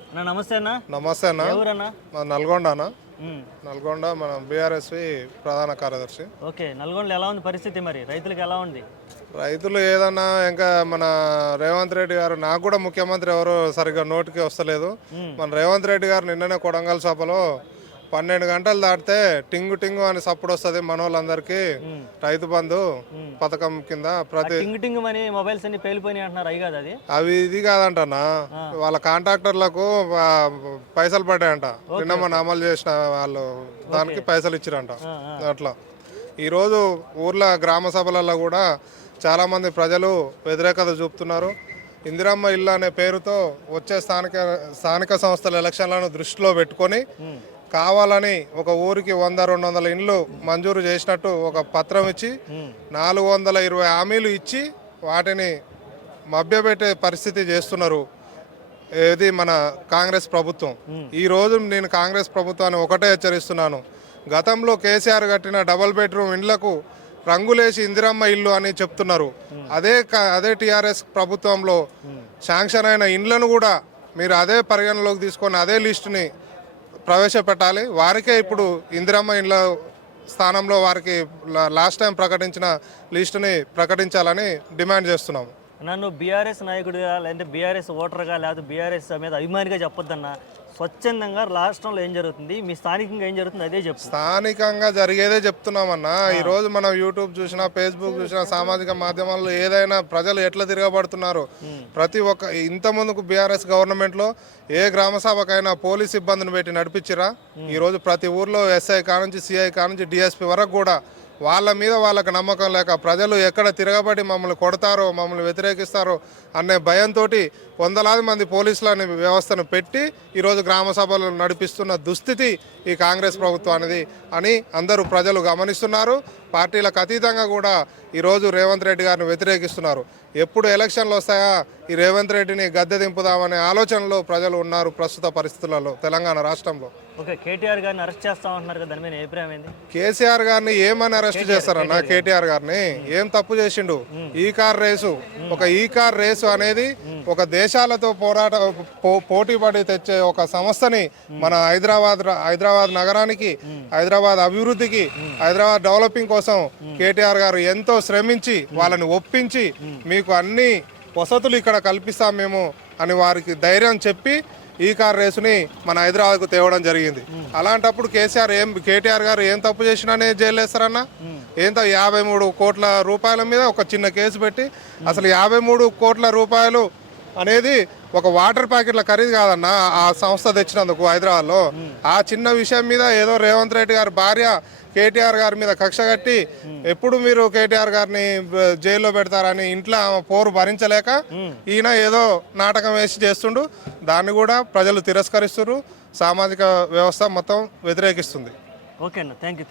అన్న నమస్తే అన్న. నమస్తే అన్న. ఎవరన్నా? నల్గొండ అన్న. నల్గొండ మన బీఆర్ఎస్వి ప్రధాన కార్యదర్శి. ఓకే, నల్గొండలో ఎలా ఉంది పరిస్థితి? మరి రైతులకు ఎలా ఉంది? రైతులు ఏదన్నా ఇంకా మన రేవంత్ రెడ్డి గారు, నాకు కూడా ముఖ్యమంత్రి ఎవరు సరిగ్గా నోటికి వస్తలేదు. మన రేవంత్ రెడ్డి గారు నిన్ననే కొడంగల్ సభలో 12 గంటలు దాటితే టింగు టింగు అని సప్పుడు వస్తుంది మన వాళ్ళందరికీ రైతు బంధు పథకం కింద ప్రతి టింగ్ టింగ్ అని మొబైల్స్ అన్ని పేలిపోయినాయి అంటున్నారు. అవి కాదు అది, అవి ఇది కాదంటన్నా, వాళ్ళ కాంట్రాక్టర్లకు పైసలు పడ్డాయంట. నిన్న మన అమలు చేసిన వాళ్ళు దానికి పైసలు ఇచ్చిరంట. అట్లా ఈరోజు ఊర్ల గ్రామ సభలలో కూడా చాలామంది ప్రజలు వ్యతిరేకత చూపుతున్నారు. ఇందిరమ్మ ఇల్లు అనే పేరుతో వచ్చే స్థానిక సంస్థల ఎలక్షన్లను దృష్టిలో పెట్టుకొని కావాలని ఒక ఊరికి 100-200 ఇండ్లు మంజూరు చేసినట్టు ఒక పత్రం ఇచ్చి 420 హామీలు ఇచ్చి వాటిని మభ్యపెట్టే పరిస్థితి చేస్తున్నారు. ఇది మన కాంగ్రెస్ ప్రభుత్వం. ఈరోజు నేను కాంగ్రెస్ ప్రభుత్వాన్ని ఒకటే హెచ్చరిస్తున్నాను. గతంలో కేసీఆర్ కట్టిన డబుల్ బెడ్రూమ్ ఇండ్లకు రంగులేసి ఇందిరమ్మ ఇల్లు అని చెప్తున్నారు. అదే టీఆర్ఎస్ ప్రభుత్వంలో శాంక్షన్ అయిన ఇండ్లను కూడా మీరు అదే పరిగణలోకి తీసుకొని అదే లిస్టుని ప్రవేశపెట్టాలి. వారికే ఇప్పుడు ఇందిరమ్మ ఇండ్ల స్థానంలో వారికి లాస్ట్ టైం ప్రకటించిన లిస్టుని ప్రకటించాలని డిమాండ్ చేస్తున్నాము. నన్ను బీఆర్ఎస్ నాయకుడిగా, లేదంటే బీఆర్ఎస్ ఓటర్గా, లేకపోతే బీఆర్ఎస్ మీద అభిమానిగా చెప్పొద్దన్నా. స్వచ్ఛందంగా రాష్ట్రంలో ఏం జరుగుతుంది, మీ స్థానికంగా ఏం జరుగుతుంది అదే చెప్పు. స్థానికంగా జరిగేదే చెప్తున్నామన్నా. ఈరోజు మనం యూట్యూబ్ చూసినా, ఫేస్బుక్ చూసినా, సామాజిక మాధ్యమాల్లో ఏదైనా ప్రజలు ఎట్లా తిరగబడుతున్నారు. ప్రతి ఒక్క ఇంత ముందుకు బీఆర్ఎస్ గవర్నమెంట్లో ఏ గ్రామ సభకైనా పోలీస్ సిబ్బందిని పెట్టి నడిపించిరా? ఈరోజు ప్రతి ఊర్లో ఎస్ఐ కానుంచి సిఐ కానుంచి డిఎస్పీ వరకు కూడా వాళ్ళ మీద వాళ్ళకి నమ్మకం లేక ప్రజలు ఎక్కడ తిరగబడి మమ్మల్ని కొడతారో, మమ్మల్ని వ్యతిరేకిస్తారో అనే భయంతో వందలాది మంది పోలీసులని వ్యవస్థను పెట్టి ఈరోజు గ్రామ సభలు నడిపిస్తున్న దుస్థితి ఈ కాంగ్రెస్ ప్రభుత్వానిది అని అందరూ ప్రజలు గమనిస్తున్నారు. పార్టీలకు అతీతంగా కూడా ఈరోజు రేవంత్ రెడ్డి గారిని వ్యతిరేకిస్తున్నారు. ఎప్పుడు ఎలక్షన్లు వస్తాయా ఈ రేవంత్ రెడ్డిని గద్దె దింపుదామనే ఆలోచనలో ప్రజలు ఉన్నారు ప్రస్తుత పరిస్థితులలో తెలంగాణ రాష్ట్రంలో. ఓకే, కేటీఆర్ గారిని అరెస్ట్ చేస్తామంటున్నారు కదా, దాని మీద అభిప్రాయం ఏంది? కేసీఆర్ గారిని ఏమని అరెస్ట్ చేస్తారన్న? కేటీఆర్ గారిని ఏం తప్పు చేసిండు? ఈ కార్ రేసు అనేది ఒక దేశాలతో పోటీ పడి తెచ్చే ఒక సంస్థని మన హైదరాబాద్ నగరానికి, హైదరాబాద్ అభివృద్ధికి, హైదరాబాద్ డెవలపింగ్ కోసం కేటీఆర్ గారు ఎంతో శ్రమించి వాళ్ళని ఒప్పించి మీకు అన్ని వసతులు ఇక్కడ కల్పిస్తాం మేము అని వారికి ధైర్యం చెప్పి ఈ కార్ రేసుని మన హైదరాబాద్కు తేవడం జరిగింది. అలాంటప్పుడు కేటీఆర్ గారు ఏం తప్పు చేసినానే జైలు వేస్తారన్న? 53 కోట్ల రూపాయల మీద ఒక చిన్న కేసు పెట్టి, అసలు 53 కోట్ల రూపాయలు అనేది ఒక వాటర్ ప్యాకెట్ల ఖరీదు కాదన్న ఆ సంస్థ తెచ్చినందుకు హైదరాబాద్లో. ఆ చిన్న విషయం మీద ఏదో రేవంత్ రెడ్డి గారి భార్య కేటీఆర్ గారి మీద కక్ష కట్టి ఎప్పుడు మీరు కేటీఆర్ గారిని జైల్లో పెడతారని ఇంట్లో పోరు భరించలేక ఈయన ఏదో నాటకం వేసి చేస్తుండు. దాన్ని కూడా ప్రజలు తిరస్కరిస్తున్నారు. సామాజిక వ్యవస్థ మొత్తం వ్యతిరేకిస్తుంది. ఓకే అన్న, థ్యాంక్ యూ.